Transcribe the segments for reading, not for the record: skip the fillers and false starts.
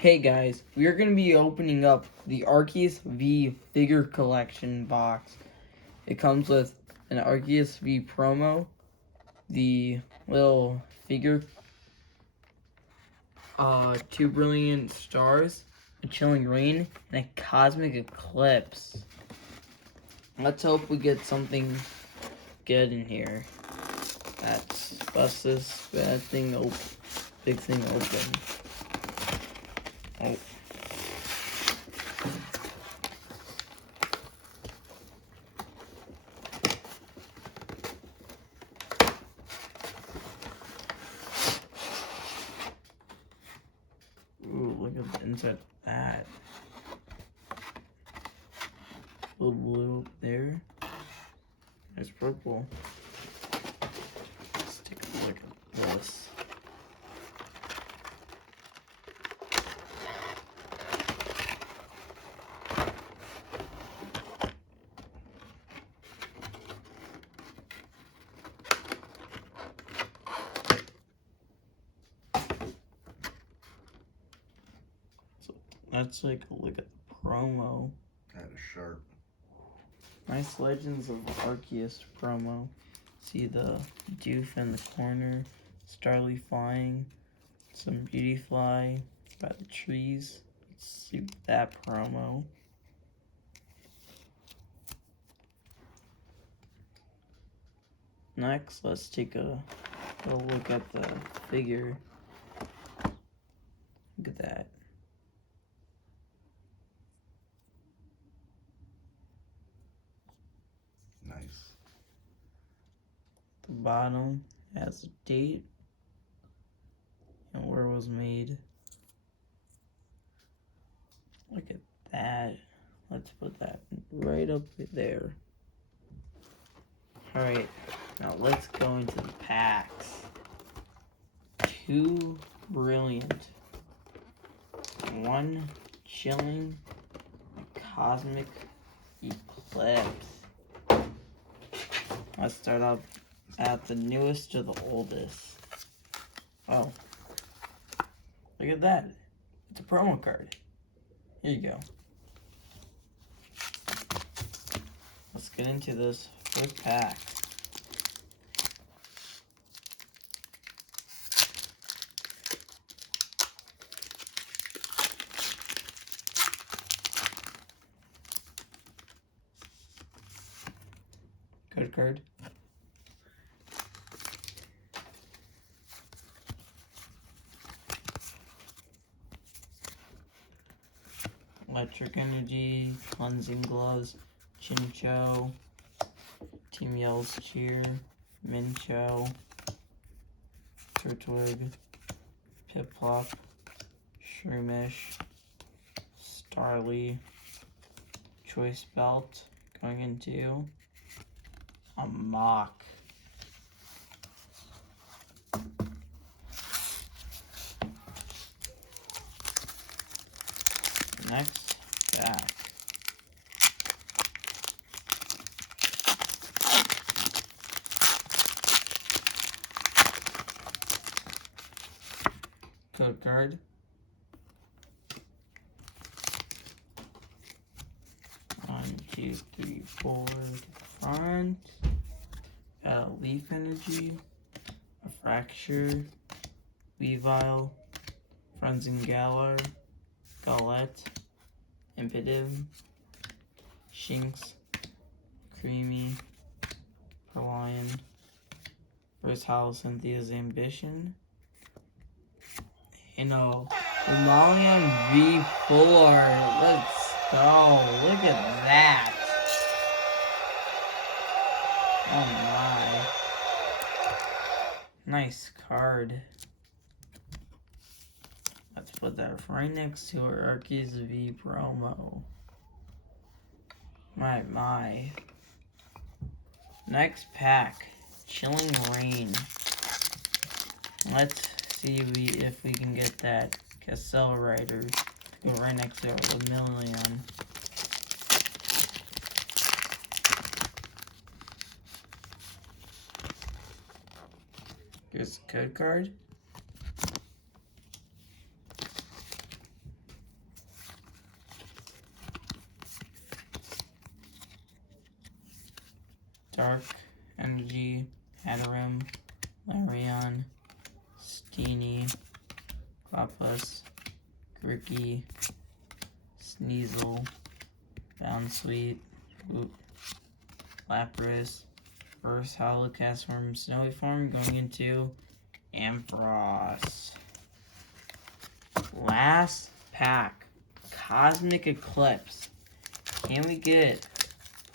Hey guys, we are going to be opening up the Arceus V figure collection box. It comes with an Arceus V promo, the little figure, 2 brilliant stars, a chilling rain, and a cosmic eclipse. Let's hope we get something good in here. Let's bust this big thing open. Oh. Ooh, look at the inside of that. A little blue up there. There's purple. Let's take a look at this. Let's take a look at the promo. Kind of sharp. Nice Legends of Arceus promo. See the doof in the corner, Starly flying, some beauty fly by the trees. Let's see that promo. Next, let's take a look at the figure. Look at that. Nice. The bottom has a date and where it was made. Look at that. Let's put that right up there. Alright, now let's go into the packs. 2 brilliant. 1 chilling. A cosmic eclipse. Let's start off at the newest to the oldest. Oh. Look at that. It's a promo card. Here you go. Let's get into this first pack. Code card. Electric Energy, Cleansing Gloves, Chincho, Team Yell's Cheer, Mincho, Turtwig, Piplup, Shroomish, Starly, Choice Belt, going into a Mock. Next pack. Code card. One, two, three, four. Front. Leaf Energy. A Fracture. Weavile. Galar. Galette. Impetive. Shinx. Creamy. Perlion. Versatile Cynthia's Ambition. You know, Himalayan V4. Let's go. Look at that. Oh my. Nice card. Let's put that right next to our Arceus V promo. My. Next pack. Chilling Rain. Let's see if we can get that Cassell Rider to go right next to our Lemillion. Here's the code card. Dark Energy, Hatterim, Larion, Steenie, Cloppus, Gricky, Sneasel, Bounsweet, Lapras, first Holocast from Snowy Farm going into Ampharos. Last pack, Cosmic Eclipse. Can we get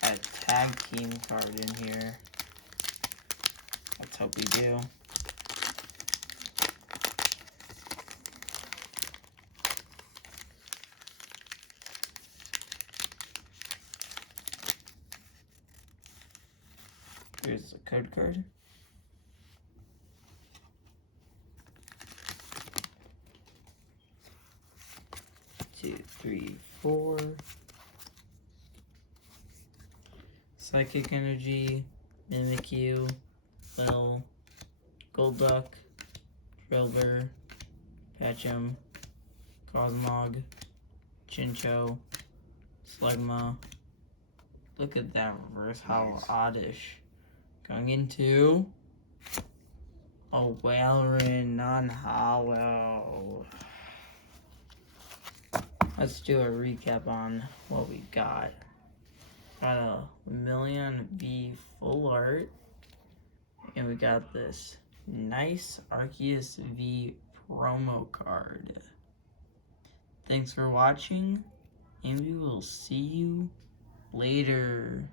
a tag team card in here? Let's hope we do. Here's the code card. Two, three, four. Psychic Energy, Mimikyu, Bell, Golduck, Drilbur, Patchum, Cosmog, Chincho, Slugma. Look at that reverse hollow oddish. Going into a Whaleren non-hollow. Let's do a recap on what we got. Got a Million V full art. And we got this nice Arceus V promo card. Thanks for watching, and we will see you later.